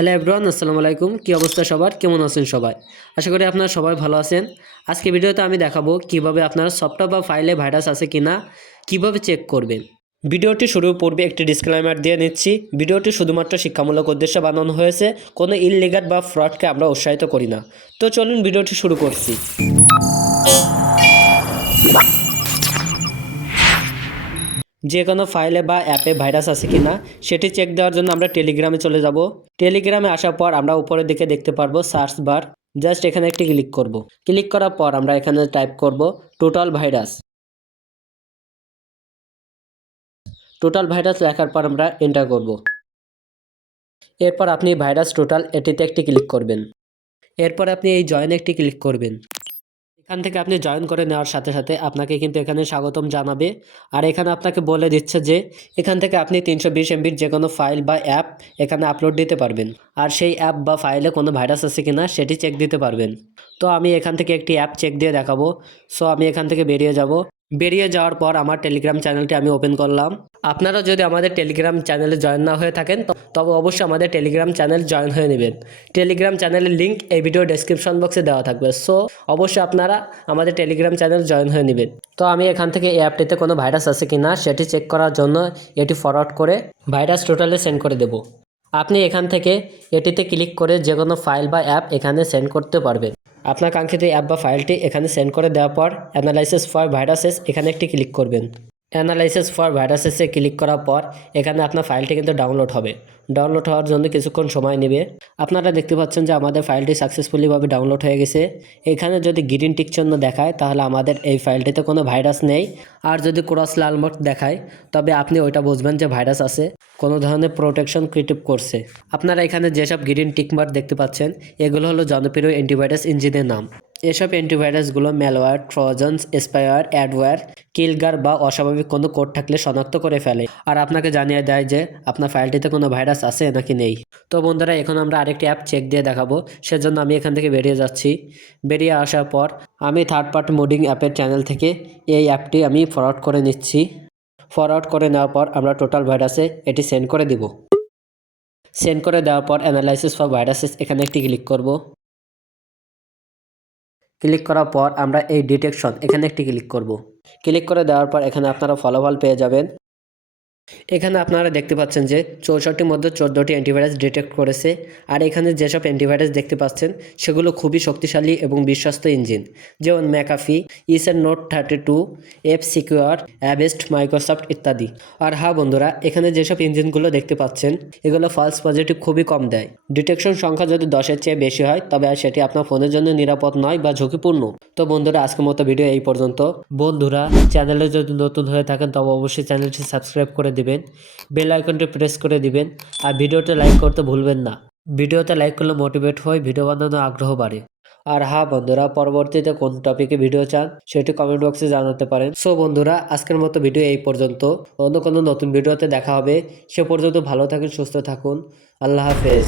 Hello everyone, আসসালামু আলাইকুম। কি অবস্থা সবার? কেমন আছেন সবাই? আশা করি আপনারা সবাই ভালো আছেন। আজকে ভিডিওতে আমি দেখাবো কিভাবে আপনারা সফটওয়্যার বা ফাইলে ভাইরাস আছে কিনা কিভাবে চেক করবেন। ভিডিওটি শুরুর পূর্বে একটি ডিসক্লেমার দিয়ে নিচ্ছি। ভিডিওটি শুধুমাত্র শিক্ষামূলক উদ্দেশ্যে বানানো হয়েছে, কোনো ইললিগাল বা ফ্রডকে আমরা উৎসাহিত করি না। তো চলুন ভিডিওটি শুরু করছি। যে কোনো ফাইলে বা অ্যাপে ভাইরাস আছে কিনা সেটি চেক দেওয়ার জন্য আমরা টেলিগ্রামে চলে যাব। টেলিগ্রামে আসার পর আমরা উপরের দিকে দেখতে পারবো সার্চ বার। জাস্ট এখানে একটি ক্লিক করব। ক্লিক করার পর আমরা এখানে টাইপ করব টোটাল ভাইরাস। টোটাল ভাইরাস লেখার পর আমরা এন্টার করব। এরপর আপনি ভাইরাস টোটাল এটিতে একটি ক্লিক করবেন। এরপর আপনি এই জয়েন একটি ক্লিক করবেন। এখান থেকে আপনি জয়েন করে নেওয়ার সাথে সাথে আপনাকে কিন্তু এখানে স্বাগতম জানাবে। আর এখানে আপনাকে বলে দিচ্ছে যে এখান থেকে আপনি 320 এমবির যে কোনো ফাইল বা অ্যাপ এখানে আপলোড দিতে পারবেন। আর সেই অ্যাপ বা ফাইলে কোনো ভাইরাস আছে কিনা সেটি চেক দিতে পারবেন। তো আমি এখান থেকে একটি অ্যাপ চেক দিয়ে দেখাবো। সো আমি এখান থেকে বেরিয়ে যাব। বেরিয়ে যাওয়ার পর আমার টেলিগ্রাম চ্যানেলটি আমি ওপেন করলাম। আপনারা যদি আমাদের টেলিগ্রাম চ্যানেলে জয়েন না হয়ে থাকেন তবে অবশ্যই আমাদের টেলিগ্রাম চ্যানেল জয়েন হয়ে নেবেন। টেলিগ্রাম চ্যানেলের লিঙ্ক এই ভিডিও ডেসক্রিপশন বক্সে দেওয়া থাকবে। সো অবশ্যই আপনারা আমাদের টেলিগ্রাম চ্যানেল জয়েন হয়ে নেবেন। তো আমি এখান থেকে এই অ্যাপটিতে কোনো ভাইরাস আছে কি না সেটি চেক করার জন্য এটি ফরওয়ার্ড করে ভাইরাস টোটালে সেন্ড করে দেব। আপনি এখান থেকে এটিতে ক্লিক করে যে কোনো ফাইল বা অ্যাপ এখানে সেন্ড করতে পারবেন। আপনার কাঙ্ক্ষিত অ্যাপ বা ফাইলটি এখানে সেন্ড করে দেওয়ার পর অ্যানালাইসিস ফর ভাইরাসেস এখানে একটি ক্লিক করবেন। অ্যানালাইসিস ফর ভাইরাসেসে ক্লিক করার পর এখানে আপনার ফাইলটি কিন্তু ডাউনলোড হবে। ডাউনলোড হওয়ার জন্য কিছুক্ষণ সময় নেবে। আপনারা দেখতে পাচ্ছেন যে আমাদের ফাইলটি সাকসেসফুলিভাবে ডাউনলোড হয়ে গেছে। এখানে যদি গ্রিন টিক চিহ্ন দেখায় তাহলে আমাদের এই ফাইলটিতে কোনো ভাইরাস নেই। আর যদি ক্রস লাল মার্ক দেখায় তবে আপনি ওইটা বুঝবেন যে ভাইরাস আছে, কোনো ধরনের প্রোটেকশন ক্রিয়েট করছে। আপনারা এখানে যেসব গ্রিন টিক মার্ক দেখতে পাচ্ছেন এগুলো হলো জনপ্রিয় অ্যান্টিভাইরাস ইঞ্জিনের নাম। এসব অ্যান্টিভাইরাসগুলো malware, Trojan, spyware, adware, keylogger বা অস্বাভাবিক কোনো কোড থাকলে শনাক্ত করে ফেলে আর আপনাকে জানিয়ে দেয় যে আপনার ফাইলটিতে কোনো ভাইরাস আছে নাকি নেই। তো বন্ধুরা, এখন আমরা আরেকটি অ্যাপ চেক দিয়ে দেখাবো। সেজন্য আমি এখান থেকে বেরিয়ে যাচ্ছি। বেরিয়ে আসার পর আমি থার্ড পার্টি মোডিং অ্যাপের চ্যানেল থেকে এই অ্যাপটি আমি ফরওয়ার্ড করে নিচ্ছি। ফরওয়ার্ড করে নেওয়ার পর আমরা টোটাল ভাইরাসে এটি সেন্ড করে দিব। সেন্ড করে দেওয়ার পর অ্যানালাইসিস ফর ভাইরাসেস এখানে একটি ক্লিক করব। ক্লিক করার পর আমরা এই ডিটেকশন এখানে একটি ক্লিক করব। ক্লিক করে দেওয়ার পর এখানে আপনারা ফলাফল পেয়ে যাবেন। এখানে আপনারা দেখতে পাচ্ছেন যে 64টির মধ্যে 14টি অ্যান্টিভাইরাস ডিটেক্ট করেছে। আর এখানে যেসব অ্যান্টিভাইরাস দেখতে পাচ্ছেন সেগুলো খুবই শক্তিশালী এবং বিশ্বস্ত ইঞ্জিন, যেমন ম্যাকাফি, ইসের নোট 32, এফ সিকিউর, অ্যাবেস্ট, মাইক্রোসফট ইত্যাদি। আর হ্যাঁ বন্ধুরা, এখানে যেসব ইঞ্জিনগুলো দেখতে পাচ্ছেন এগুলো ফলস পজিটিভ খুবই কম দেয়। ডিটেকশন সংখ্যা যদি 10-এর চেয়ে বেশি হয় তবে আর সেটি আপনার ফোনের জন্য নিরাপদ নয় বা ঝুঁকিপূর্ণ। তো বন্ধুরা, আজকের মতো ভিডিও এই পর্যন্ত। বন্ধুরা, চ্যানেলে যদি নতুন হয়ে থাকেন তবে অবশ্যই চ্যানেলটি সাবস্ক্রাইব করে দিবেন, বেল আইকনটি প্রেস করে দিবেন আর ভিডিওতে লাইক করতে ভুলবেন না। ভিডিওতে লাইক করলে মোটিভেট হয়, ভিডিও বানানোর আগ্রহ বাড়ে। আর হ্যাঁ বন্ধুরা, পরবর্তীতে কোন টপিকে ভিডিও চান সেটি কমেন্ট বক্সে জানাতে পারেন। সো বন্ধুরা, আজকের মতো ভিডিও এই পর্যন্ত। অন্য কোনো নতুন ভিডিওতে দেখা হবে। সে পর্যন্ত ভালো থাকুন, সুস্থ থাকুন। আল্লাহ হাফেজ।